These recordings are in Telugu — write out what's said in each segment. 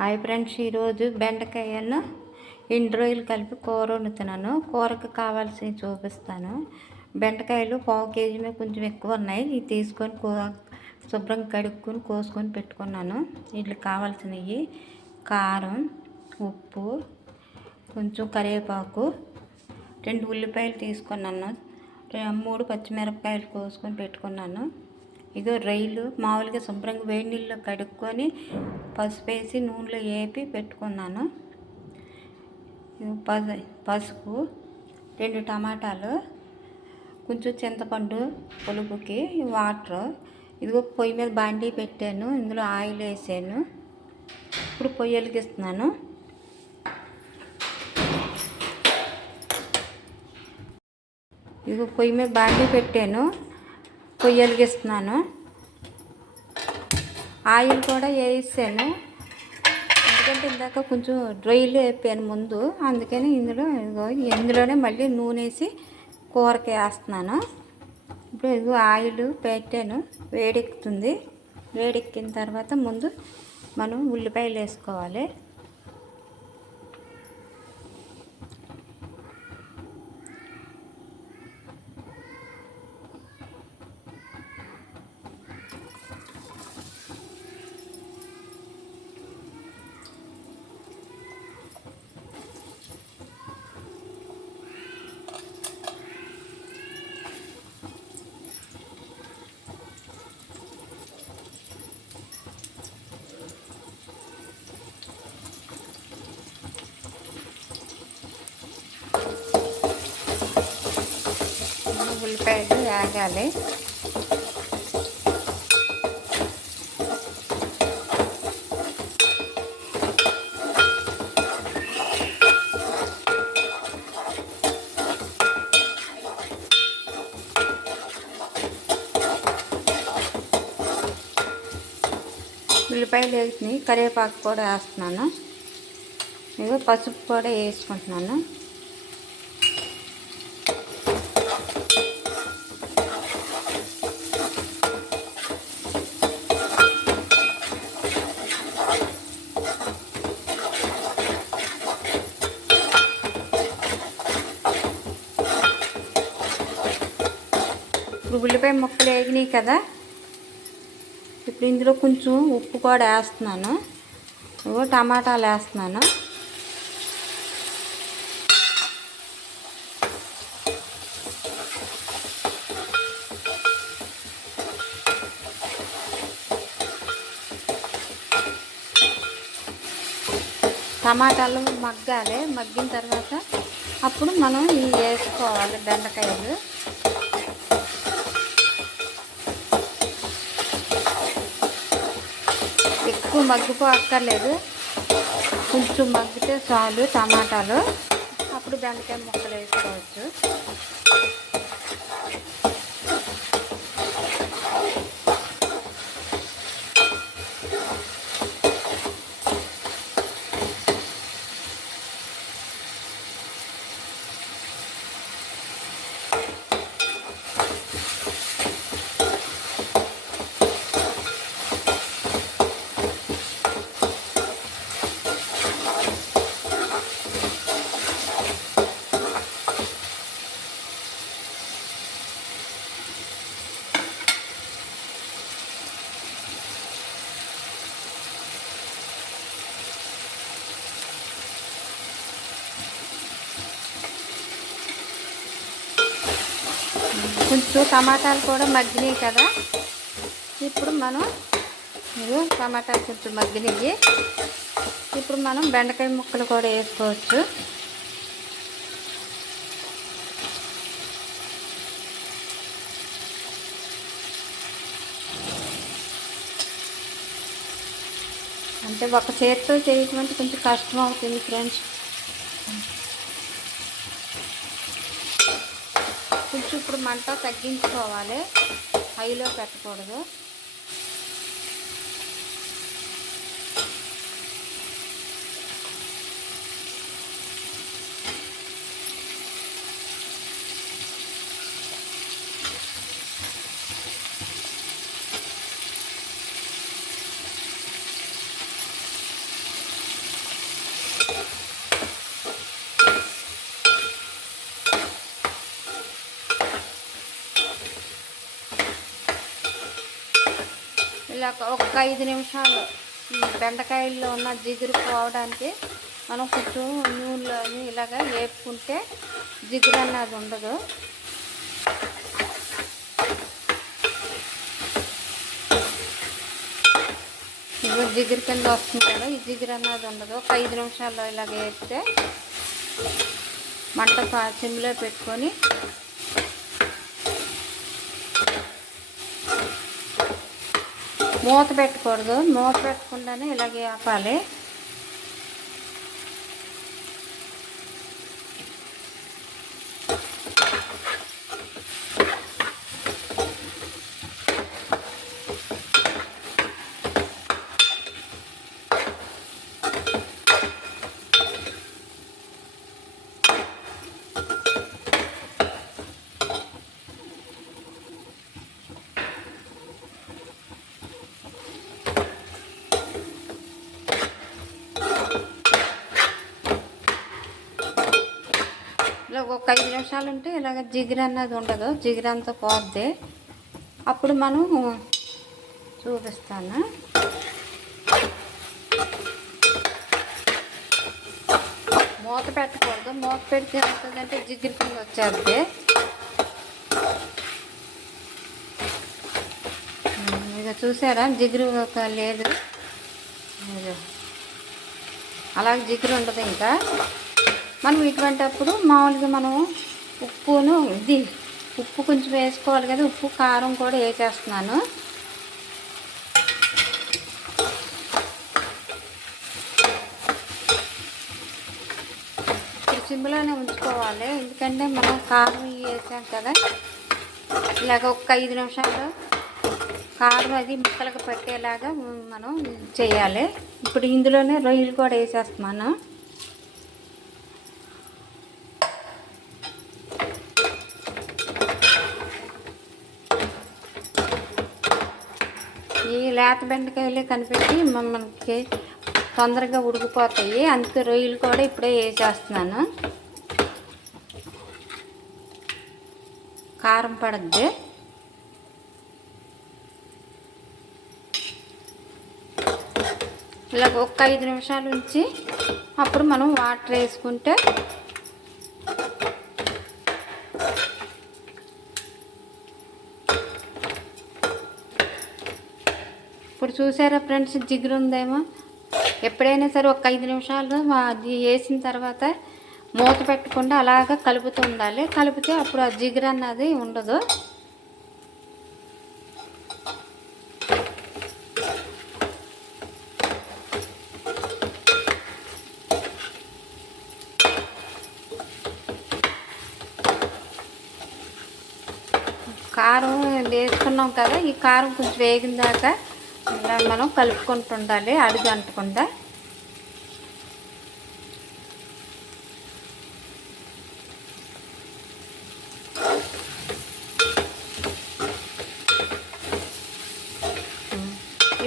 హాయ్ ఫ్రెండ్స్, ఈరోజు బెండకాయలను ఎండు రొయ్యలు కలిపి కూర వండుతున్నాను. కూరకు కావాల్సినవి చూపిస్తాను. బెండకాయలు 1/4 కేజీ మీద కొంచెం ఎక్కువ ఉన్నాయి. ఇవి తీసుకొని శుభ్రంగా కడుక్కొని కోసుకొని పెట్టుకున్నాను. వీటికి కావాల్సినవి కారం, ఉప్పు, కొంచెం కరివేపాకు, 2 ఉల్లిపాయలు తీసుకున్నాను, 3 పచ్చిమిరపకాయలు కోసుకొని పెట్టుకున్నాను. ఇదో రొయ్యలు మామూలుగా శుభ్రంగా వేడి నీళ్ళలో కడుక్కొని పసుపు వేసి నూనెలో వేపి పెట్టుకున్నాను. పసుపు, 2 టమాటాలు, కొంచెం చింతపండు పులుపుకి వాటర్. ఇదిగో పొయ్యి మీద బాండీ పెట్టాను, ఇందులో ఆయిల్ వేసాను. ఇప్పుడు పొయ్యి వెలిగిస్తున్నాను. ఇదిగో పొయ్యి మీద బాండీ పెట్టాను, పొయ్యి వెలిగిస్తున్నాను. ఆయిల్ కూడా వేసాను, ఎందుకంటే ఇందాక కొంచెం రొయ్యలు వేపాను ముందు, అందుకని ఇందులోనే మళ్ళీ నూనె వేసి కూరకి వేస్తున్నాను. ఇప్పుడు ఇదిగో ఆయిల్ పెట్టాను, వేడెక్కుతుంది. వేడెక్కిన తర్వాత ముందు మనం ఉల్లిపాయలు వేసుకోవాలి. ఉల్లిపాయలు వేగాలి. ఉల్లిపాయలు వేసి కరివేపాకు కూడా వేస్తున్నాను. ఇదిగో పసుపు కూడా వేసుకుంటున్నాను. ఇప్పుడు ఉల్లిపాయ ముక్కలు వేగినాయి కదా, ఇప్పుడు ఇందులో కొంచెం ఉప్పు కూడా వేస్తున్నాను. టమాటాలు వేస్తున్నాను. టమాటాలు మగ్గాలి. మగ్గిన తర్వాత అప్పుడు మనం ఇవి వేసుకోవాలి. బెండకాయలు ఎక్కువ మగ్గిపో అక్కర్లేదు, కొంచెం మగ్గితే చాలు టమాటాలు. అప్పుడు బెండకాయ ముక్కలు వేసుకోవచ్చు. కొంచెం టమాటాలు కూడా మగ్గినాయి కదా, ఇప్పుడు మనం టమాటాలు కొంచెం మగ్గినాయి. ఇప్పుడు మనం బెండకాయ ముక్కలు కూడా వేసుకోవచ్చు. అంటే ఒక చేతితో చేయటం అంటే కొంచెం కష్టం అవుతుంది ఫ్రెండ్స్. కొంచెం ఇప్పుడు మంట తగ్గించుకోవాలి, హైలో పెట్టకూడదు. ఇలా ఒక 5 నిమిషాలు ఈ బెండకాయల్లో ఉన్న జిగురు పోవడానికి మనం కొంచెం నూనెలోని ఇలాగ వేపుకుంటే జిగురు అన్నది ఉండదు. ఇదిగో జిగురు కింద వస్తుంది కదా, ఈ జిగురు అన్నది ఉండదు. ఒక 5 నిమిషాల్లో ఇలాగ వేపితే మంట సిమ్లో పెట్టుకొని మూత పెట్టకూడదు, మూత పెట్టకుండానే ఇలాగే ఆపాలి. ఇలా ఒక 5 నిమిషాలు ఉంటే ఇలాగ జిగురు అన్నది ఉండదు, జిగురు అంతా పోద్ది. అప్పుడు మనం చూపిస్తాను. మూత పెట్టకూడదు, మూత పెడితే ఏమవుతుందంటే జిగురు కింద వచ్చేద్ది. ఇక చూసారా జిగురు లేదు, అలాగే జిగురు ఉండదు. ఇంకా మనం ఇటువంటిప్పుడు మామూలుగా మనం ఉప్పు కొంచెం వేసుకోవాలి కదా, ఉప్పు కారం కూడా వేసేస్తున్నాను. ఇప్పుడు సిమ్లోనే ఉంచుకోవాలి, ఎందుకంటే మనం కారం వేసాం కదా. ఇలాగ ఒక 5 నిమిషాలు కారం అది ముక్కలకు పట్టేలాగా మనం చేయాలి. ఇప్పుడు ఇందులోనే రొయ్యలు కూడా వేసేస్తున్నాను. ఈ లేత బెండకాయలే కనిపెట్టి మనకి తొందరగా ఉడికిపోతాయి, అందుకే రొయ్యలు కూడా ఇప్పుడే వేసేస్తున్నాను. కారం పడద్ది. ఇలాగ ఒక 5 నిమిషాలు ఉంచి అప్పుడు మనం వాటర్ వేసుకుంటే ఇప్పుడు చూసారా ఫ్రెండ్స్ జిగురు ఉందేమో. ఎప్పుడైనా సరే ఒక 5 నిమిషాలు అది వేసిన తర్వాత మూత పెట్టకుండా అలాగ కలుపుతూ ఉండాలి. కలిపితే అప్పుడు ఆ జిగురు అన్నది ఉండదు. కారం వేసుకున్నాం కదా, ఈ కారం కొంచెం వేగిన దాకా ఇలా మనం కలుపుకుంటూ ఉండాలి, అడుగు అంటకుండా.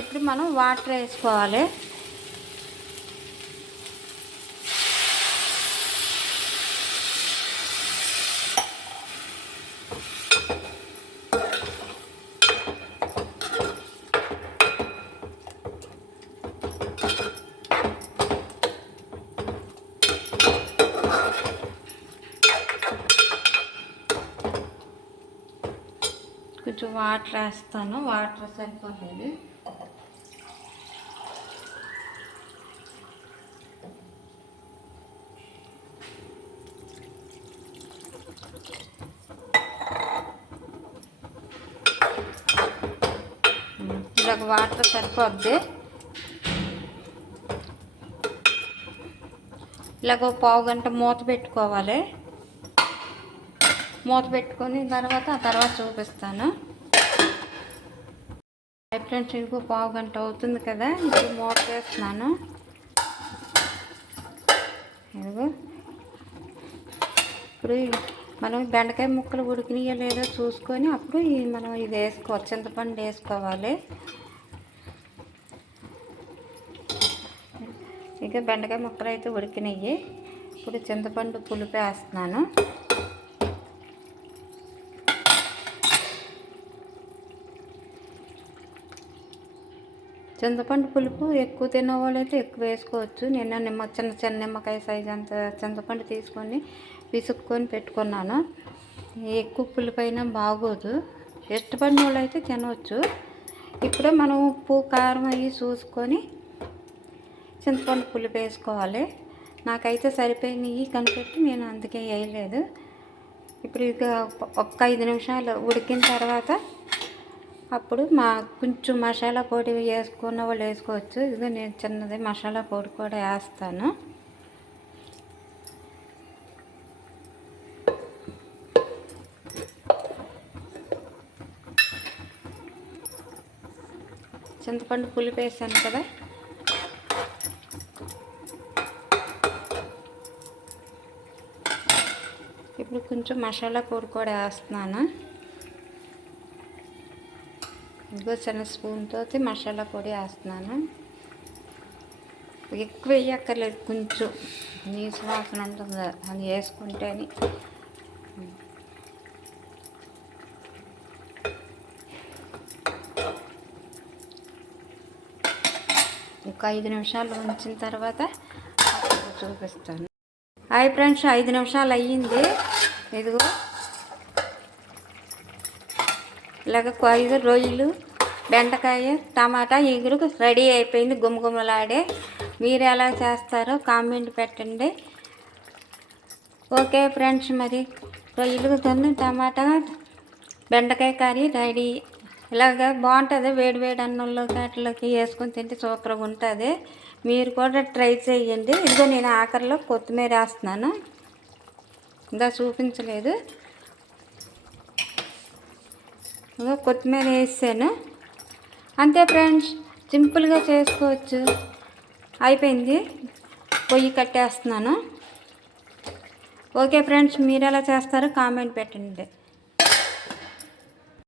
ఇప్పుడు మనం వాటర్ వేసుకోవాలి. కొంచెం వాటర్ వేస్తాను, వాటర్ సరిపోలేదు. ఇలాగ వాటర్ సరిపోద్ది. ఇలాగ పావు గంట మూత పెట్టుకోవాలి. మూత పెట్టుకొని ఆ తర్వాత చూపిస్తాను. ఫ్రెండ్స్ ఇంకో పావు గంట అవుతుంది కదా, ఇప్పుడు మూత వేస్తున్నాను. ఇదిగో ఇప్పుడు మనం బెండకాయ ముక్కలు ఉడికినాయో లేదో చూసుకొని అప్పుడు మనం ఇది వేసుకోవాలి, చింతపండు వేసుకోవాలి. ఇక బెండకాయ ముక్కలు అయితే ఉడికినాయి. ఇప్పుడు చింతపండు పులుపు వేస్తున్నాను. చింతపండు పులుపు ఎక్కువ తినేవాళ్ళు అయితే ఎక్కువ వేసుకోవచ్చు. నేను చిన్న నిమ్మకాయ సైజ్ అంత చింతపండు తీసుకొని పిసుక్కొని పెట్టుకున్నాను. ఎక్కువ పులుపు అయినా బాగోదు. ఇష్టపడిన వాళ్ళు అయితే తినవచ్చు. ఇప్పుడే మనం ఉప్పు కారం అవి చూసుకొని చింతపండు పులుపు వేసుకోవాలి. నాకైతే సరిపోయినాయి కనిపెట్టి నేను అందుకే వేయలేదు. ఇప్పుడు ఇక ఒక్క 5 నిమిషాలు ఉడికిన తర్వాత అప్పుడు కొంచెం మసాలా పొడి వేసుకున్న వాళ్ళు వేసుకోవచ్చు. ఇదిగో నేను చిన్నది మసాలా పొడి కూడా వేస్తాను. చింతపండు పులుపు వేసాను కదా, ఇప్పుడు కొంచెం మసాలా పొడి కూడా వేస్తున్నాను. ఇదిగో చిన్న స్పూన్తో మసాలా పొడి వేస్తున్నాను. ఎక్కువ వేయక్కర్లేదు, కొంచెం నీసు వాసన ఉంటుంది అది వేసుకుంటేనే. ఒక 5 నిమిషాలు ఉంచిన తర్వాత చూపిస్తాను. హాయ్ ఫ్రెండ్స్, 5 నిమిషాలు అయ్యింది. ఇదిగో ఇలాగ 5 రొయ్యలు, బెండకాయ, టమాటా ఎగురు రెడీ అయిపోయింది, గుమగుమలాడే. మీరు ఎలా చేస్తారో కామెంట్ పెట్టండి. ఓకే ఫ్రెండ్స్, మరి రొయ్యలు టమాటా బెండకాయ కర్రీ రెడీ. ఇలాగ బాగుంటుంది, వేడి వేడి అన్నంలోకి అట్లకి వేసుకొని తింటే సూపర్గా ఉంటుంది. మీరు కూడా ట్రై చేయండి. ఇదిగో నేను ఆఖరిలో కొత్తిమీర వేస్తున్నాను, ఇంకా చూపించలేదు. ఇంకా కొత్తిమీర వేసాను, అంతే ఫ్రెండ్స్, సింపుల్గా చేసుకోవచ్చు. అయిపోయింది, పొయ్యి కట్టేస్తున్నాను. ఓకే ఫ్రెండ్స్, మీరు ఎలా చేస్తారో కామెంట్ పెట్టండి.